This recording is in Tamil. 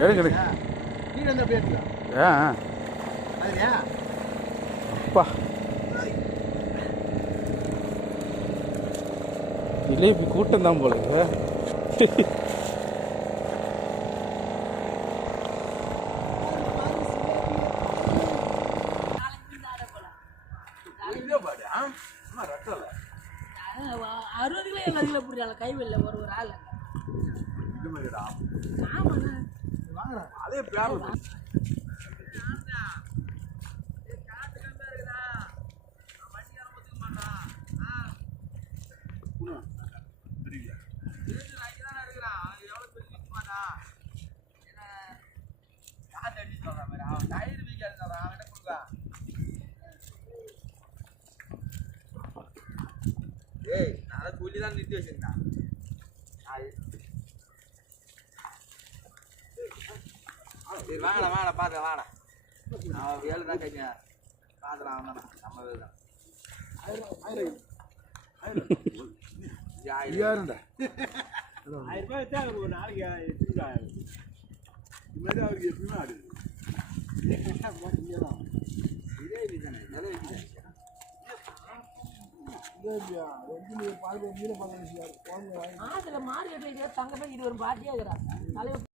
எடுங்க எடுங்க. கீழே வந்து அப்படியே எடுத்துக்கலாம். அதுலையா அப்பா ஜிலேபி கூட்டம் தான் போல கை வெல்ல ஒரு ஆள் அதே பேர் ஏய் நான் கூலி தான் நிறுத்தி வச்சிருந்தேன் சரி வாங்கடா வாங்கடா பார்த்து வாங்கடா அவன் வேலை தான் கைங்க பார்த்துலாம் அவன் நம்ம வேலை தான் ஐயாயிரம்டா 1000 ரூபாய் தேவை ஒரு நாளைக்கு இது மாதிரி அவருக்கு எப்பவுமே ஆடுது இதே இதுதானே நிறைய மார்க்கெட் தங்க போய் இது ஒரு பாட்டியா இருக்கிறான் தலைவர்